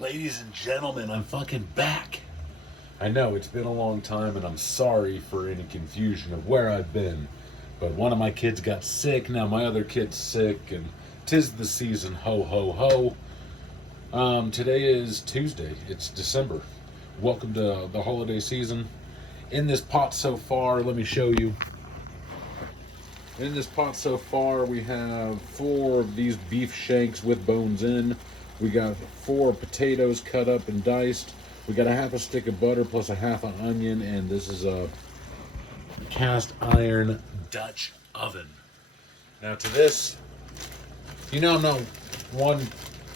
Ladies and gentlemen, I'm fucking back. I know it's been a long time and I'm sorry for any confusion of where I've been. But one of my kids got sick, now my other kid's sick, and 'tis the season, ho ho ho. Today is Tuesday, it's December. Welcome to the holiday season. In this pot so far, let me show you. In this pot so far, we have 4 of these beef shanks with bones in. We got 4 potatoes cut up and diced. We got a half a stick of butter plus a half an onion, and this is a cast iron Dutch oven. Now to this, you know I'm not one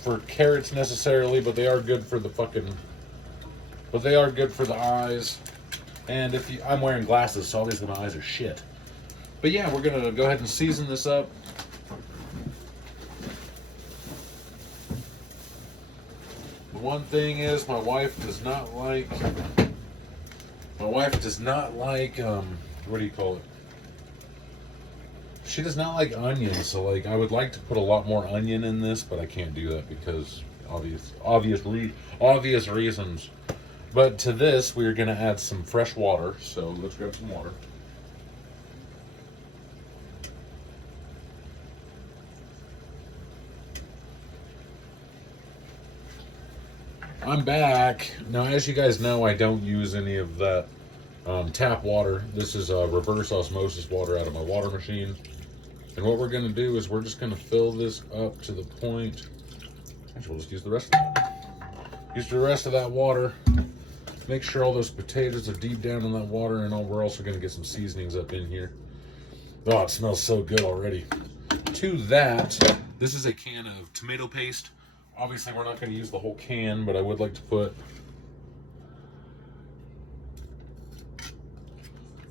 for carrots necessarily, but they are good for the eyes. And I'm wearing glasses, so obviously my eyes are shit. But yeah, we're gonna go ahead and season this up. The one thing is, my wife does not like, what do you call it? She does not like onions, so like I would like to put a lot more onion in this, but I can't do that because obvious reasons. But to this, we're gonna add some fresh water. So let's grab some water. I'm back. Now, as you guys know, I don't use any of that tap water. This is reverse osmosis water out of my water machine. And what we're going to do is we're just going to fill this up to the point. Actually, we'll just use the rest of that. Use the rest of that water. Make sure all those potatoes are deep down in that water, and we're also going to get some seasonings up in here. Oh, it smells so good already. To that, this is a can of tomato paste. Obviously, we're not going to use the whole can, but I would like to put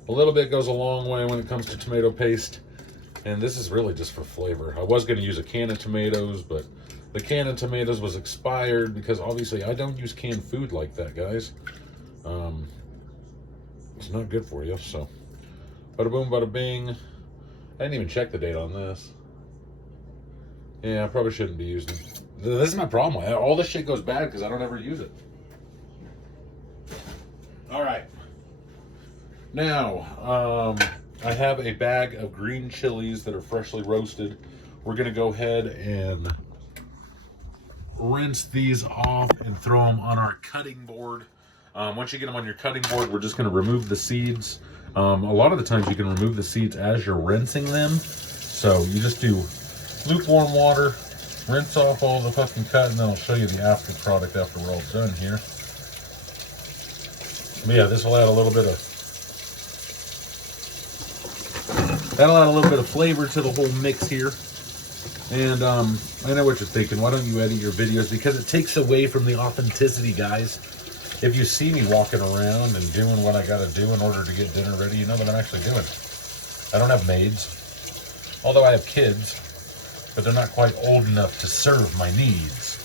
a little bit. Goes a long way when it comes to tomato paste. And this is really just for flavor. I was going to use a can of tomatoes, but the can of tomatoes was expired because obviously I don't use canned food like that, guys. It's not good for you, so. Bada boom, bada bing. I didn't even check the date on this. Yeah, I probably shouldn't be using it. This is my problem. All this shit goes bad because I don't ever use it. All right. Now, I have a bag of green chilies that are freshly roasted. We're going to go ahead and rinse these off and throw them on our cutting board. Once you get them on your cutting board, we're just going to remove the seeds. A lot of the times you can remove the seeds as you're rinsing them. So you just do lukewarm water. Rinse off all the fucking cut, and then I'll show you the after product after we're all done here. But yeah, this will add a little bit of flavor to the whole mix here. And I know what you're thinking. Why don't you edit your videos? Because it takes away from the authenticity, guys. If you see me walking around and doing what I gotta do in order to get dinner ready, you know what I'm actually doing. I don't have maids, although I have kids. But they're not quite old enough to serve my needs.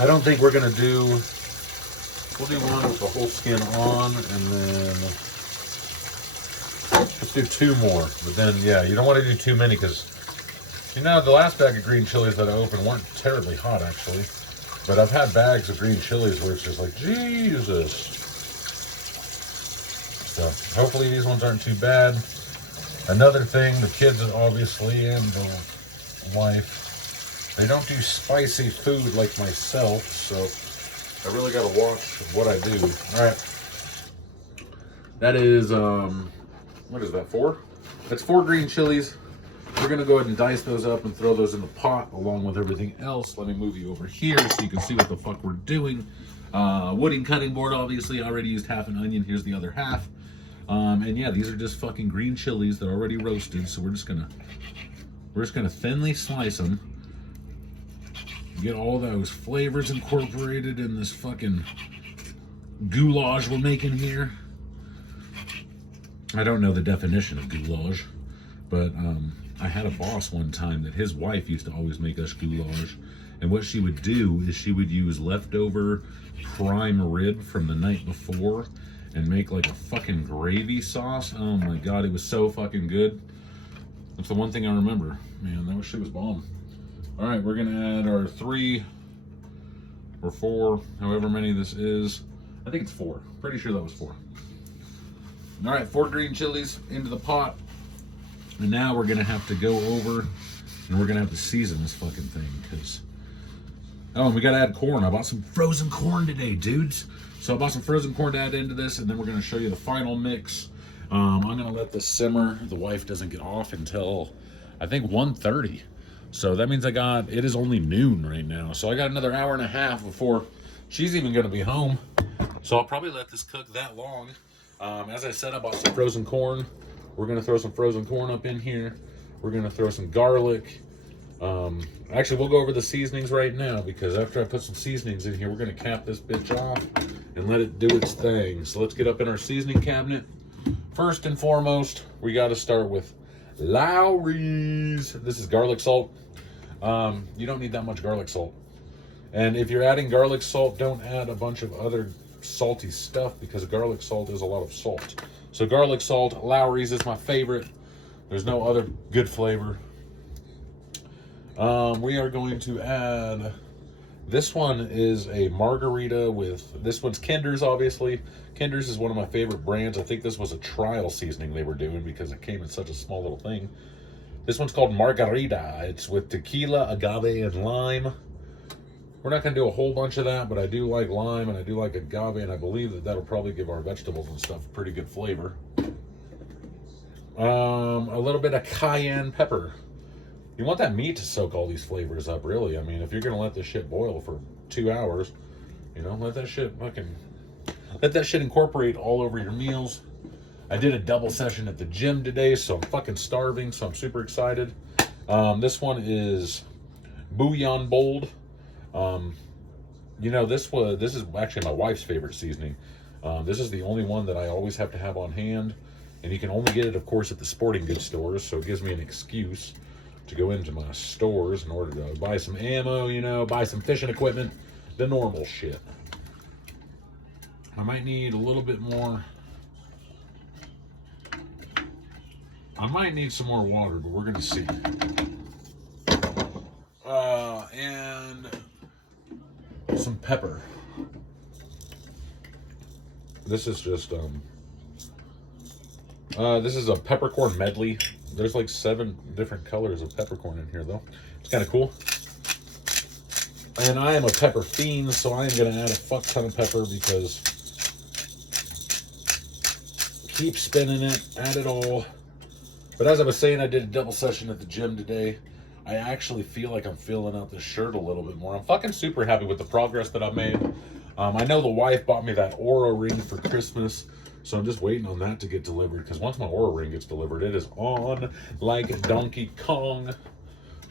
I don't think we're gonna do, we'll do one with the whole skin on, and then let's do 2 more. But then, yeah, you don't want to do too many because, you know, the last bag of green chilies that I opened weren't terribly hot, actually. But I've had bags of green chilies where it's just like, Jesus. So, hopefully these ones aren't too bad. Another thing, the kids obviously and the wife, they don't do spicy food like myself, so I really got to watch what I do. All right, that is, what is that, 4? That's 4 green chilies. We're going to go ahead and dice those up and throw those in the pot along with everything else. Let me move you over here so you can see what the fuck we're doing. Wooden cutting board, obviously. I already used half an onion. Here's the other half. And yeah, these are just fucking green chilies. They're already roasted, so we're just gonna thinly slice them. Get all those flavors incorporated in this fucking goulash we're making here. I don't know the definition of goulash, but I had a boss one time that his wife used to always make us goulash. And what she would do is she would use leftover prime rib from the night before and make like a fucking gravy sauce. Oh my god, it was so fucking good. That's the one thing I remember. Man, that shit was bomb. All right, we're gonna add our 3 or 4, however many this is. I think it's 4. Pretty sure that was 4. All right, 4 green chilies into the pot. And now we're gonna have to go over and we're gonna have to season this fucking thing because, oh, and we gotta add corn. I bought some frozen corn today, dudes. So I bought some frozen corn to add into this, and then we're gonna show you the final mix. I'm gonna let this simmer. The wife doesn't get off until I think 1:30. So that means it is only noon right now. So I got another hour and a half before she's even gonna be home. So I'll probably let this cook that long. As I said, I bought some frozen corn. We're gonna throw some frozen corn up in here. We're gonna throw some garlic. Actually, we'll go over the seasonings right now because after I put some seasonings in here, we're gonna cap this bitch off and let it do its thing. So let's get up in our seasoning cabinet. First and foremost, we gotta start with Lawry's. This is garlic salt. You don't need that much garlic salt. And if you're adding garlic salt, don't add a bunch of other salty stuff because garlic salt is a lot of salt. So garlic salt, Lawry's is my favorite. There's no other good flavor. We are going to add, this one is a margarita with, this one's Kinder's, obviously. Kinder's is one of my favorite brands. I think this was a trial seasoning they were doing because it came in such a small little thing. This one's called Margarita. It's with tequila, agave, and lime. We're not going to do a whole bunch of that, but I do like lime and I do like agave, and I believe that that'll probably give our vegetables and stuff pretty good flavor. A little bit of cayenne pepper. You want that meat to soak all these flavors up, really. I mean, if you're going to let this shit boil for 2 hours, you know, let that shit incorporate all over your meals. I did a double session at the gym today, so I'm fucking starving, so I'm super excited. This one is Bouillon Bold. You know, this is actually my wife's favorite seasoning. This is the only one that I always have to have on hand, and you can only get it, of course, at the sporting goods stores, so it gives me an excuse to go into my stores in order to buy some ammo, you know, buy some fishing equipment, the normal shit. I might need a little bit more. I might need some more water, but we're gonna see. And some pepper. This is just this is a peppercorn medley. There's like 7 different colors of peppercorn in here, though. It's kind of cool. And I am a pepper fiend, so I am going to add a fuck ton of pepper because keep spinning it, add it all. But as I was saying, I did a double session at the gym today. I actually feel like I'm filling out this shirt a little bit more. I'm fucking super happy with the progress that I've made. I know the wife bought me that Aura ring for Christmas. So I'm just waiting on that to get delivered, because once my Aura ring gets delivered, it is on like Donkey Kong.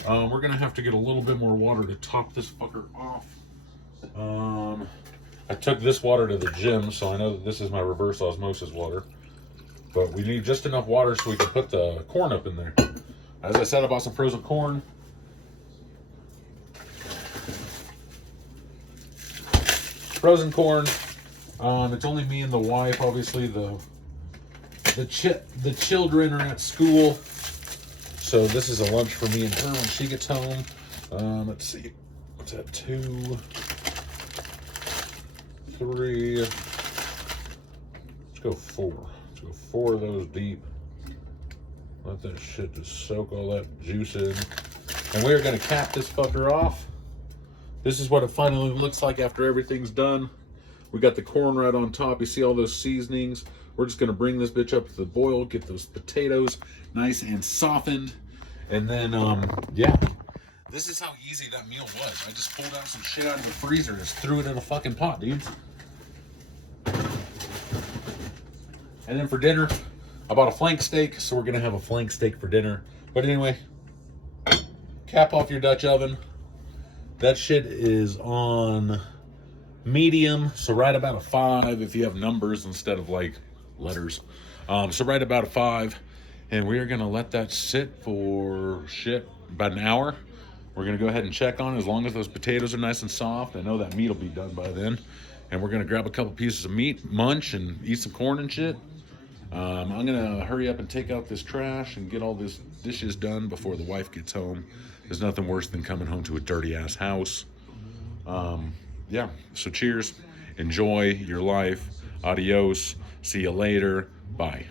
We're going to have to get a little bit more water to top this fucker off. I took this water to the gym, so I know that this is my reverse osmosis water. But we need just enough water so we can put the corn up in there. As I said, I bought some frozen corn. Frozen corn. It's only me and the wife. Obviously, the children are at school, so this is a lunch for me and her when she gets home. Let's see, what's that? 2, 3. Let's go 4. Let's go 4 of those deep. Let that shit just soak all that juice in, and we're gonna cap this fucker off. This is what it finally looks like after everything's done. We got the corn right on top. You see all those seasonings. We're just gonna bring this bitch up to the boil, get those potatoes nice and softened. And then, yeah. This is how easy that meal was. I just pulled out some shit out of the freezer and just threw it in a fucking pot, dudes. And then for dinner, I bought a flank steak, so we're gonna have a flank steak for dinner. But anyway, cap off your Dutch oven. That shit is on medium, so right about a 5 if you have numbers instead of like letters. So right about a 5, and we are gonna let that sit for about an hour. We're gonna go ahead and check on it as long as those potatoes are nice and soft. I know that meat will be done by then, and we're gonna grab a couple pieces of meat, munch, and eat some corn and shit. I'm gonna hurry up and take out this trash and get all this dishes done before the wife gets home. There's nothing worse than coming home to a dirty ass house. Yeah, so cheers. Enjoy your life. Adios. See you later. Bye.